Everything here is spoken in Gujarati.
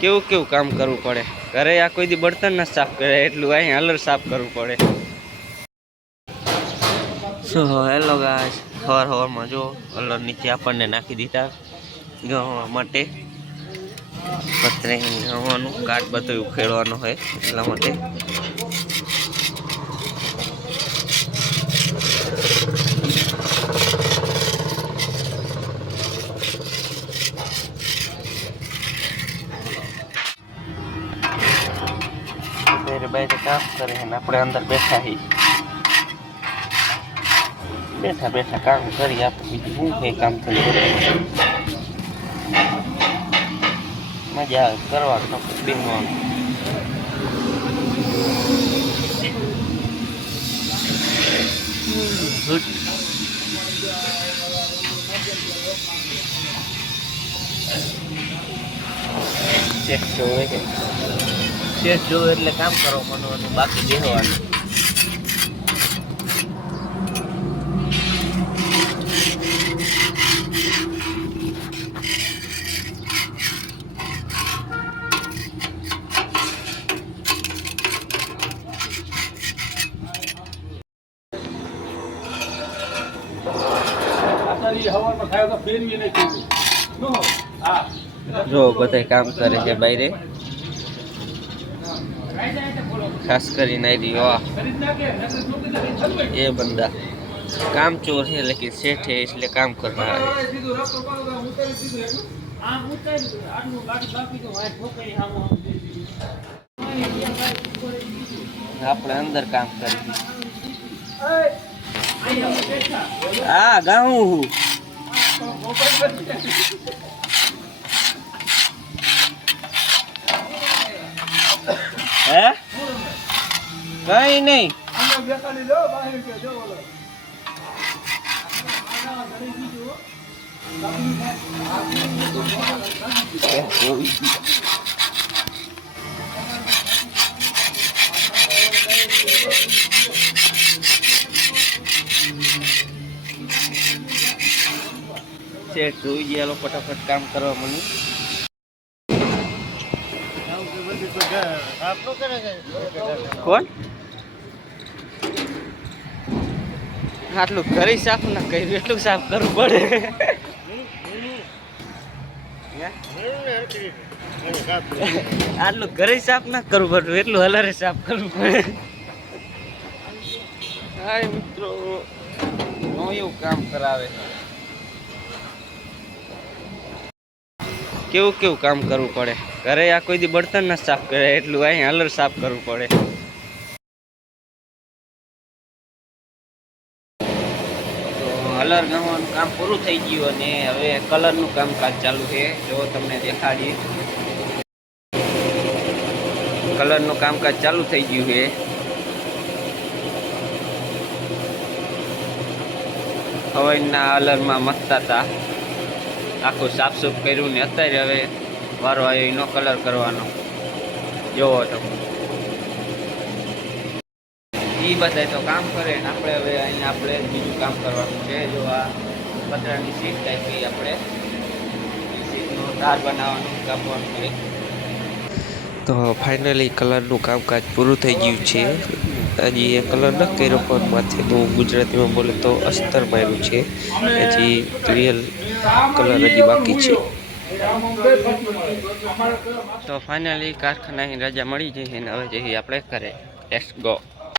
કેવું કેવું કામ કરવું પડે ઘરે આ કોઈ દી બર્તન ન સાફ કરે એટલું અહીં હલર સાફ કરવું પડે. સો હેલો ગાઈસ, હવારમાં જો હલર નીચે આપણને નાખી દીધા ગવા માટે. પતરે ગવાનું કાટ બધું ઉખેડવાનું હોય એટલા માટે. બાય કામ કરે ને આપણે અંદર બેઠા બેઠા કામ કરી આપણે બીજું શું કઈ કામ થયું મજા આવે કરવાનું બેસવાનું. શેઠ જોવે એટલે કામ કરો મનવાનું બાકી બેસવાનું. જો બધા કામ કરે છે બાયરે, ખાસ કરીને ये बंदा काम चोर है लेकिन सेठ है इसलिए काम कर रहा है. આપણે અંદર કામ કરી હા ગાઉં હે કઈ નહીં સેટ જોઈ ગયા ફટાફટ કામ કરવા મને. કોણ આટલું ઘરે સાફ ના કર્યું એટલું સાફ કરવું પડે. આટલું ઘરે સાફ ના કરવું પડતું એટલું હલરે સાફ કરવું પડે. હા મિત્રો એવું કામ કરાવે. કેવું કેવું કામ કરવું પડે ઘરે આ કોઈ દી બર્તન ન સાફ કરે એટલું અહીં હલર સાફ કરવું પડે. કલર ગવાનું કામ પૂરું થઈ ગયું અને હવે કલરનું કામકાજ ચાલુ છે. જો તમને દેખાડીએ કલરનું કામકાજ ચાલુ થઈ ગયું છે. હવાઈના કલરમાં મથતા હતા, આખું સાફસૂફ કર્યું ને અત્યારે હવે વારો આવ્યો એનો કલર કરવાનો. જોવો તમે એ બધા તો કામ કરે ને આપણે હવે અહીંયા આપણે બીજું કામ કરવાનું છે. જો આ પતરાની સીટ કાપી આપણે સીટનો તાર બનાવવાનું કાપવાનું છે. તો ફાઇનલી કલરનું કામકાજ પૂરું થઈ ગયું છે. હજી એ કલર ન કર્યો પણ માથેનું ગુજરાતીમાં બોલે તો અસ્તર માર્યું છે. હજી રિયલ કલર હજી બાકી છે. તો ફાઇનલી કારખાનાની રજા મળી જઈએ ને હવે જઈએ આપણે ઘરે. Let's go.